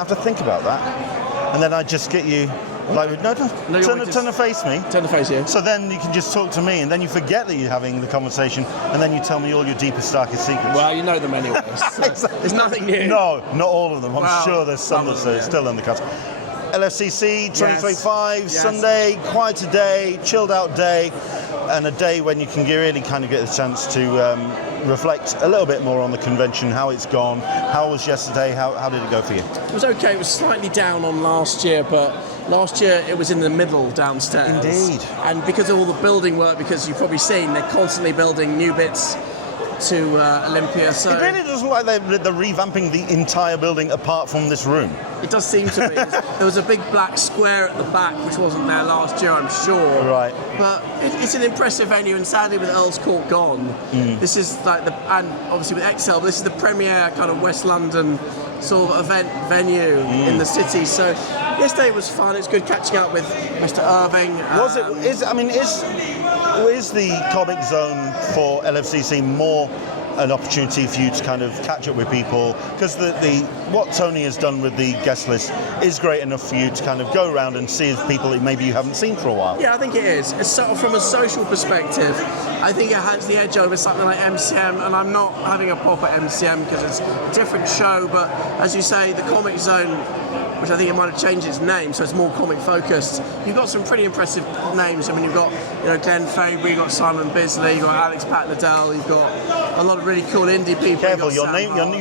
don't have to think about that. And then I just get you, like, turn to face me. Turn to face you. So then you can just talk to me, and then you forget that you're having the conversation, and then you tell me all your deepest, darkest secrets. Well, you know them anyway. So Exactly. There's nothing new. No, not all of them. I'm sure there's some that are still in the cuts. LFCC 2025, yes. Sunday, quieter day, chilled out day, and a day when you can really kind of get the chance to reflect a little bit more on the convention, how it's gone. How was yesterday? How did it go for you? It was okay. It was slightly down on last year, but last year it was in the middle downstairs. Indeed. And because of all the building work, because you've probably seen, they're constantly building new bits to Olympia. So it really does look like they're revamping the entire building apart from this room. It does seem to be. There was a big black square at the back, which wasn't there last year, I'm sure. Right. But it's an impressive venue, and sadly with Earl's Court gone, this is like and obviously with Excel, this is the premier kind of West London sort of event venue in the city. So yesterday was fun. It's good catching up with Mr. Irving. Is the comic zone for LFCC more an opportunity for you to kind of catch up with people? Because what Tony has done with the guest list is great enough for you to kind of go around and see people that maybe you haven't seen for a while. Yeah, I think it is. It's sort of from a social perspective, I think it has the edge over something like MCM, and I'm not having a pop at MCM because it's a different show, but as you say, the comic zone, which I think it might have changed its name, so it's more comic focused. You've got some pretty impressive names. I mean, you've got Glenn Fabry, you've got Simon Bisley, you've got Alex Patnadell, you've got a lot of really cool indie people. Careful, you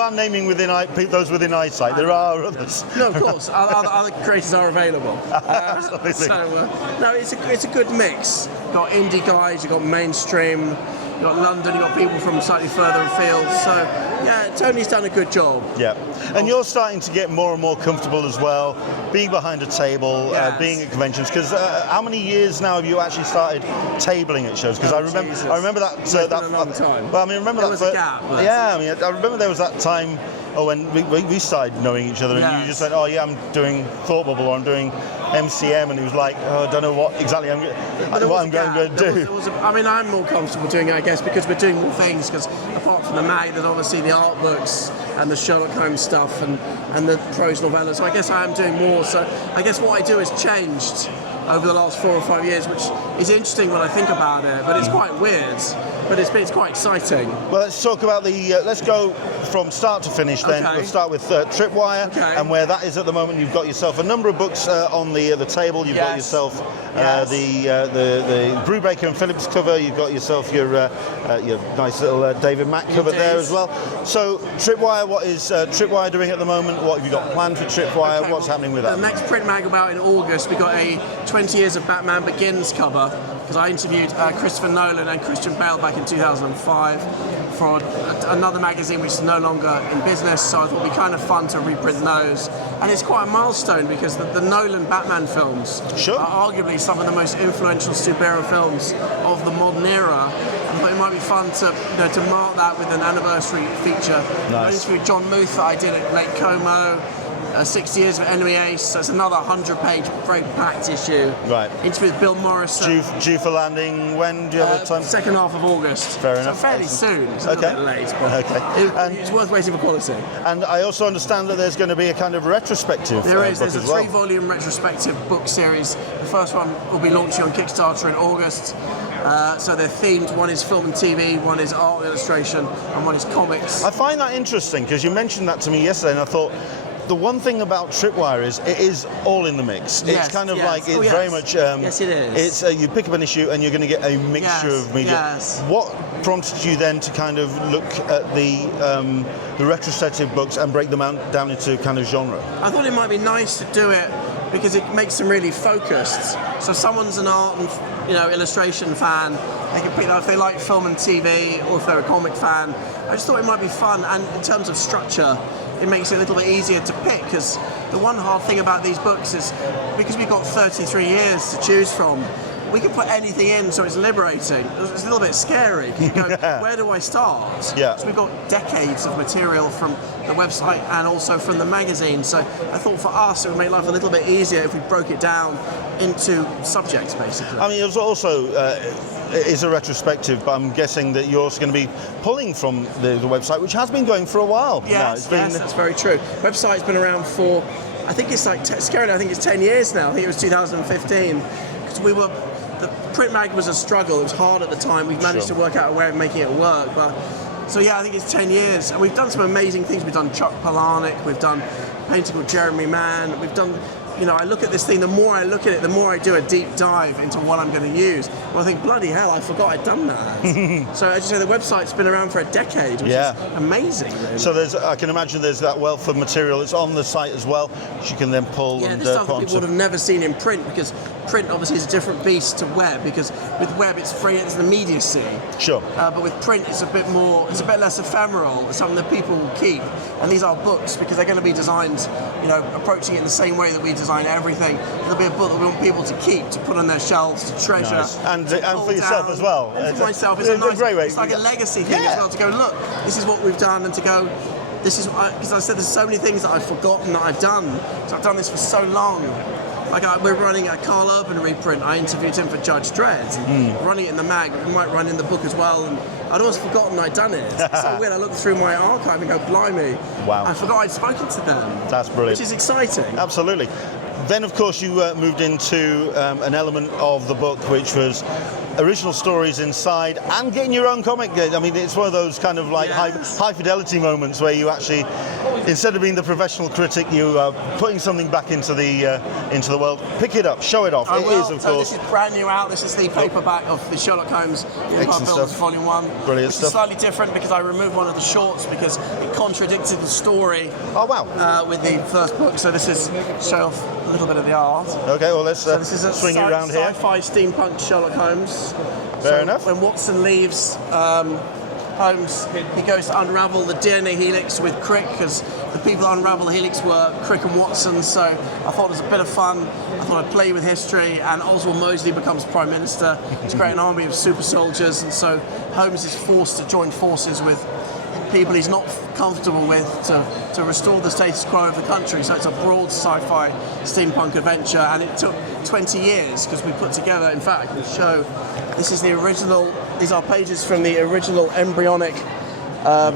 are naming those within eyesight. There are others. No, of course, other creators are available. No, it's a good mix. You've got indie guys, you've got mainstream, you've got London, you've got people from slightly further afield. So, yeah, Tony's done a good job. Yeah, and you're starting to get more and more comfortable as well, being behind a table, yes. Being at conventions. Because how many years now have you actually started tabling at shows? Because I remember that. It's been a long time. Well, I mean, remember there that. Was a gap. Yeah, I mean, I remember there was that time. When we started knowing each other, and you just said, "Oh yeah, I'm doing Thought Bubble, or I'm doing MCM," and he was like, "Oh, I don't know what exactly I'm going to do." I'm more comfortable doing it, I guess, because we're doing more things. Because apart from the mag, there's obviously the art books and the Sherlock Holmes stuff and the prose novellas. So I guess I am doing more. So I guess what I do has changed over the last 4 or 5 years, which is interesting when I think about it, but it's quite weird. But it's quite exciting. Well, let's talk about let's go from start to finish then. Okay. We'll start with Tripwire, and where that is at the moment. You've got yourself a number of books on the table. You've got yourself the Brubaker and Phillips cover. You've got yourself your nice little David Mack cover there as well. So Tripwire, what is Tripwire doing at the moment? What have you got planned for Tripwire? What's happening with that? The next print mag about in August, we got a 20 Years of Batman Begins cover, because I interviewed Christopher Nolan and Christian Bale back in 2005 for another magazine which is no longer in business, so I thought it'd be kind of fun to reprint those. And it's quite a milestone because the Nolan Batman films are arguably some of the most influential superhero films of the modern era. I thought it might be fun to mark that with an anniversary feature. Nice. I interviewed John Muth that I did at Lake Como. 60 years of Enemy Ace, so it's another 100-page, very packed issue. Right. Interview with Bill Morrison. Due for landing when? Do you have a time? Second half of August. Fair enough. So fairly soon. It's a little bit late, but it's worth waiting for quality. And I also understand that there's going to be a kind of retrospective. There's a 3-volume retrospective book series. The first one will be launching on Kickstarter in August. So they're themed. One is film and TV, one is art illustration, and one is comics. I find that interesting because you mentioned that to me yesterday, and I thought, the one thing about Tripwire is it is all in the mix. It's kind of like it's very much. Yes, it is. It's you pick up an issue and you're going to get a mixture of media. Yes. What prompted you then to kind of look at the retrospective books and break them down into kind of genre? I thought it might be nice to do it because it makes them really focused. So if someone's an art and illustration fan, they can pick that if they like film and TV, or if they're a comic fan. I just thought it might be fun, and in terms of structure, it makes it a little bit easier to pick, because the one hard thing about these books is because we've got 33 years to choose from, we can put anything in, so it's liberating. It's a little bit scary, because you go, where do I start? Yeah. So we've got decades of material from the website and also from the magazine, so I thought for us it would make life a little bit easier if we broke it down into subjects, basically. I mean, it was also is a retrospective, but I'm guessing that you're also going to be pulling from the website, which has been going for a while. Yes, that's very true. Website's been around for, I think it's like, scary, I think it's 10 years now. I think it was 2015. Because the print mag was a struggle. It was hard at the time. We've managed to work out a way of making it work. But so yeah, I think it's 10 years. And we've done some amazing things. We've done Chuck Palahniuk. We've done a painting called Jeremy Mann. We've done, I look at this thing, the more I look at it, the more I do a deep dive into what I'm going to use. Well, I think, bloody hell, I forgot I'd done that. So as you say, the website's been around for a decade, which is amazing, really. So I can imagine there's that wealth of material that's on the site as well, which you can then pull and this stuff people would have never seen in print, because print obviously is a different beast to web, because with web it's free, it's the immediacy. Sure. But with print it's a bit less ephemeral. It's something that people will keep. And these are books, because they're going to be designed, approaching it in the same way that we design everything. It'll be a book that we want people to keep, to put on their shelves, to treasure. Nice. And for yourself as well. And for myself, it's great way. It's like a legacy thing as well, to go, look, this is what we've done, and to go, this is, because I said there's so many things that I've forgotten that I've done. So I've done this for so long. Like we're running a Carl Urban reprint. I interviewed him for Judge Dredd. Running it in the mag, we might run in the book as well. And I'd almost forgotten I'd done it. It's so weird. I look through my archive and go, blimey, wow. I forgot I'd spoken to them. That's brilliant. Which is exciting. Absolutely. Then, of course, you moved into an element of the book which was original stories inside and getting your own comic. I mean, it's one of those kind of like high fidelity moments where you actually, instead of being the professional critic, you are putting something back into the world. Pick it up, show it off. It is, of course. This is brand new out. This is the paperback of the Sherlock Holmes OGN Volume 1. Brilliant stuff. It's slightly different because I removed one of the shorts because it contradicted the story. Oh wow! With the first book, so this is show off a little bit of the art. Okay, well let's this is a swing it around here. Sci-fi steampunk Sherlock Holmes. Fair enough. When Watson leaves Holmes, he goes to unravel the DNA helix with Crick, because the people that unravel the helix were Crick and Watson. So I thought it was a bit of fun. I thought I'd play with history, and Oswald Mosley becomes Prime Minister to create an army of super soldiers, and so Holmes is forced to join forces with people he's not comfortable with to restore the status quo of the country. So it's a broad sci-fi steampunk adventure, and it took 20 years because we put together, in fact, the show. This is the original, these are pages from the original embryonic I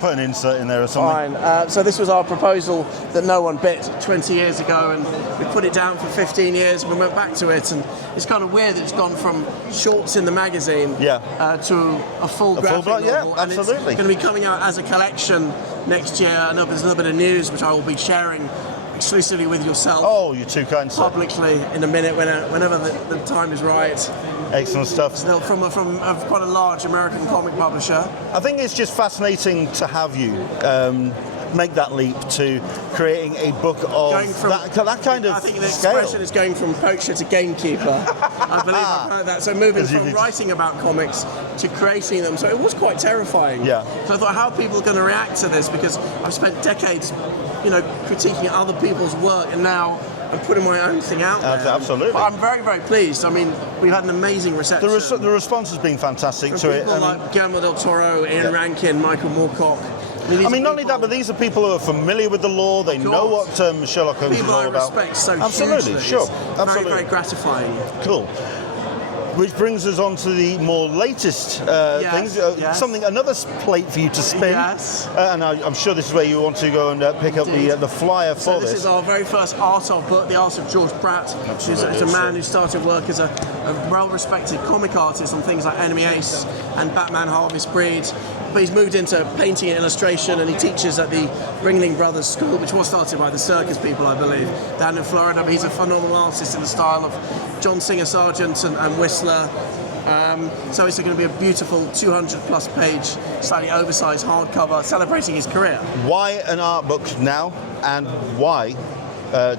put an insert in there or something. Fine. So this was our proposal that no one bit 20 years ago, and we put it down for 15 years, and we went back to it, and it's kind of weird that it's gone from shorts in the magazine to a full graphic novel. Yeah, absolutely. And it's going to be coming out as a collection next year. I know there's a little bit of news which I will be sharing exclusively with yourself. Oh, you're too kind, sir. Publicly in a minute, whenever the time is right. Excellent stuff. Still from quite a large American comic publisher. I think it's just fascinating to have you make that leap to creating a book of that kind of I think the scale. expression is going from poacher to gamekeeper. I believe I've heard that. So moving from writing about comics to creating them. So it was quite terrifying. Yeah. So I thought, how are people going to react to this? Because I've spent decades, critiquing other people's work, and now I'm putting my own thing out there. Absolutely. But I'm very, very pleased. I mean, we've had an amazing reception. The response has been fantastic from to it. People like Guillermo del Toro, Ian Rankin, Michael Moorcock. I mean, not only that, but these are people who are familiar with the law. They know what Sherlock Holmes is all about. People I respect so absolutely, hugely. Sure, It's absolutely. very, very gratifying. Cool. Which brings us on to the more latest things. Another plate for you to spin. Yes. And I'm sure this is where you want to go and pick up the flyer for this. This is our very first art of book, The Art of George Pratt, who's a man who started work as a well-respected comic artist on things like Enemy Ace and Batman Harvest Breed. But he's moved into painting and illustration, and he teaches at the Ringling Brothers School, which was started by the circus people, I believe, down in Florida. But he's a phenomenal artist in the style of John Singer Sargent and Whistler. So it's going to be a beautiful 200-plus page, slightly oversized hardcover celebrating his career. Why an art book now, and why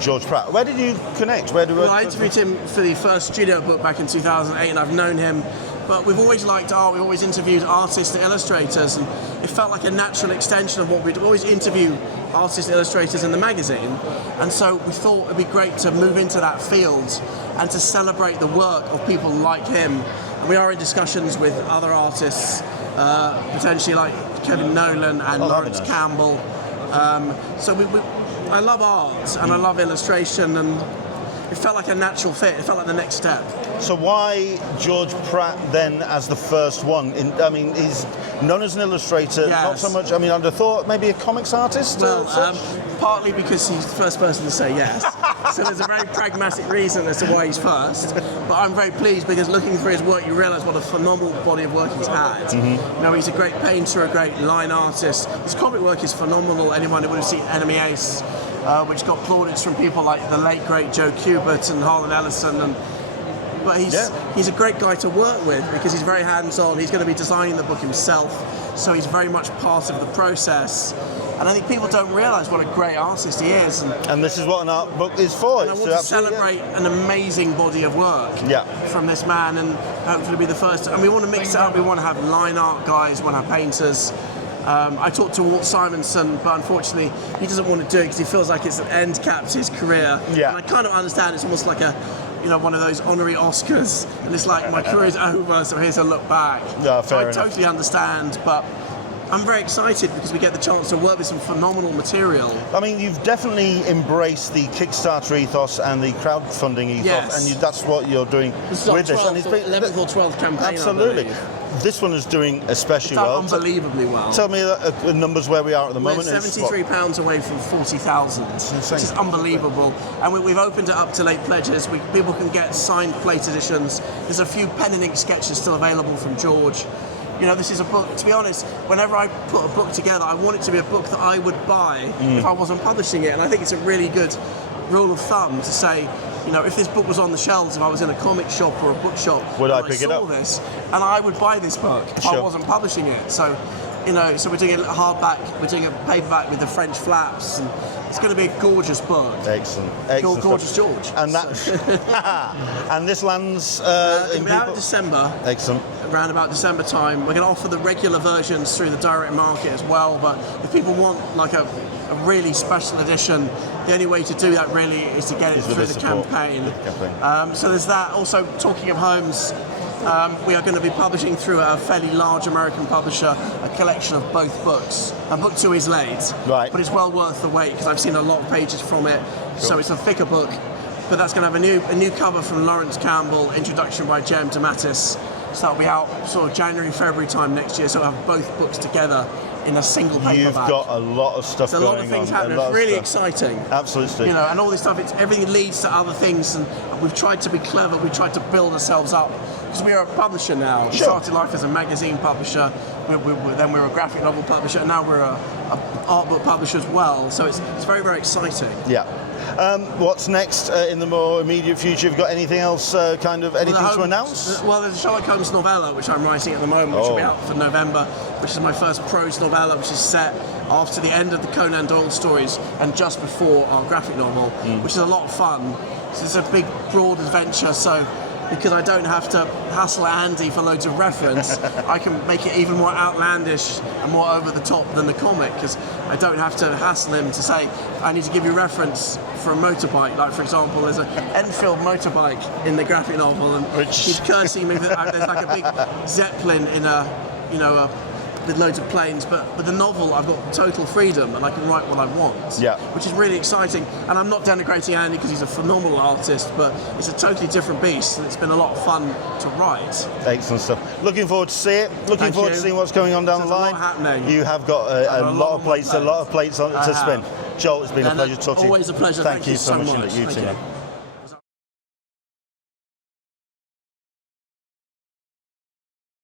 George Pratt? Where did you connect? I interviewed him for the first studio book back in 2008, and I've known him But we've always liked art, we've always interviewed artists and illustrators, and it felt like a natural extension of what we'd always interview artists and illustrators in the magazine. And so we thought it'd be great to move into that field and to celebrate the work of people like him. And we are in discussions with other artists, potentially like Kevin Nolan and Lawrence Campbell. So I love art and I love illustration, and it felt like a natural fit. It felt like the next step. So why George Pratt then as the first one? I mean, he's known as an illustrator, not so much. I mean, I'd have thought maybe a comics artist. Well, partly because he's the first person to say yes. So there's a very pragmatic reason as to why he's first. But I'm very pleased because looking through his work, you realise what a phenomenal body of work he's had. You know, he's a great painter, a great line artist. His comic work is phenomenal. Anyone who would have seen Enemy Ace, which got plaudits from people like the late great Joe Kubert and Harlan Ellison, but he's a great guy to work with because he's very hands-on. He's going to be designing the book himself, so he's very much part of the process. And I think people don't realise what a great artist he is. And this is what an art book is for. And I want to celebrate an amazing body of work from this man, and hopefully be the first. And we want to mix it up. We want to have line art guys, we want to have painters. I talked to Walt Simonson, but unfortunately he doesn't want to do it because he feels like it's an end cap to his career. And I kind of understand. It's almost like one of those honorary Oscars, and it's like my career's over, so here's a look back. So I totally understand, but I'm very excited because we get the chance to work with some phenomenal material. I mean, you've definitely embraced the Kickstarter ethos and the crowdfunding ethos, and that's what you're doing with this. And it's been 11th or 12th campaign. Absolutely. This one is doing especially well. Unbelievably well. Tell me the numbers where we are at the moment. We're £73 away from 40,000, which is unbelievable. And we've opened it up to late pledges. People can get signed plate editions. There's a few pen and ink sketches still available from George. You know, this is a book, to be honest, whenever I put a book together, I want it to be a book that I would buy if I wasn't publishing it. And I think it's a really good rule of thumb to say, you know, if this book was on the shelves, if I was in a comic shop or a bookshop, would I pick it up? This, and I would buy this book if I wasn't publishing it. So, you know, so we're doing a hardback, we're doing a paperback with the French flaps, and it's going to be a gorgeous book. Excellent. Gorgeous George. And that, and this lands in out in December. Excellent. Around about December time. We're going to offer the regular versions through the direct market as well, but if people want like a really special edition, the only way to do that really is to get it through the campaign. So there's that. Also, talking of Holmes, we are going to be publishing through a fairly large American publisher a collection of both books. Book 2 is late, but it's well worth the wait because I've seen a lot of pages from it. So it's a thicker book, but that's going to have a new cover from Lawrence Campbell, introduction by Jem DeMatteis. So that'll be out sort of January, February time next year. So we'll have both books together in a single paperback. You've got a lot of stuff going on. There's a lot of things happening. It's really exciting. Absolutely. You know, and all this stuff, everything leads to other things, and we've tried to be clever. We've tried to build ourselves up because we are a publisher now. We started life as a magazine publisher. Then we're a graphic novel publisher. And now we're a art book publisher as well. So it's very, very exciting. Yeah. What's next in the more immediate future? Have you got anything else, anything to announce? Well, there's a Sherlock Holmes novella, which I'm writing at the moment, which will be out for November, which is my first prose novella, which is set after the end of the Conan Doyle stories and just before our graphic novel, which is a lot of fun. So it's a big, broad adventure, so because I don't have to hassle Andy for loads of reference, I can make it even more outlandish and more over the top than the comic, because I don't have to hassle him to say, I need to give you reference for a motorbike. Like, for example, there's an Enfield motorbike in the graphic novel, and he's cursing me that there's like a big Zeppelin in with loads of planes, but with the novel I've got total freedom and I can write what I want, which is really exciting. And I'm not denigrating Andy because he's a phenomenal artist, but it's a totally different beast, and it's been a lot of fun to write. Excellent stuff. Looking forward to see it. Looking forward to seeing what's going on down the line. There's a lot happening. You have got a lot of plates to spin. Joel, it's been a pleasure talking to you. Always a pleasure. Thank you so much. Thank you.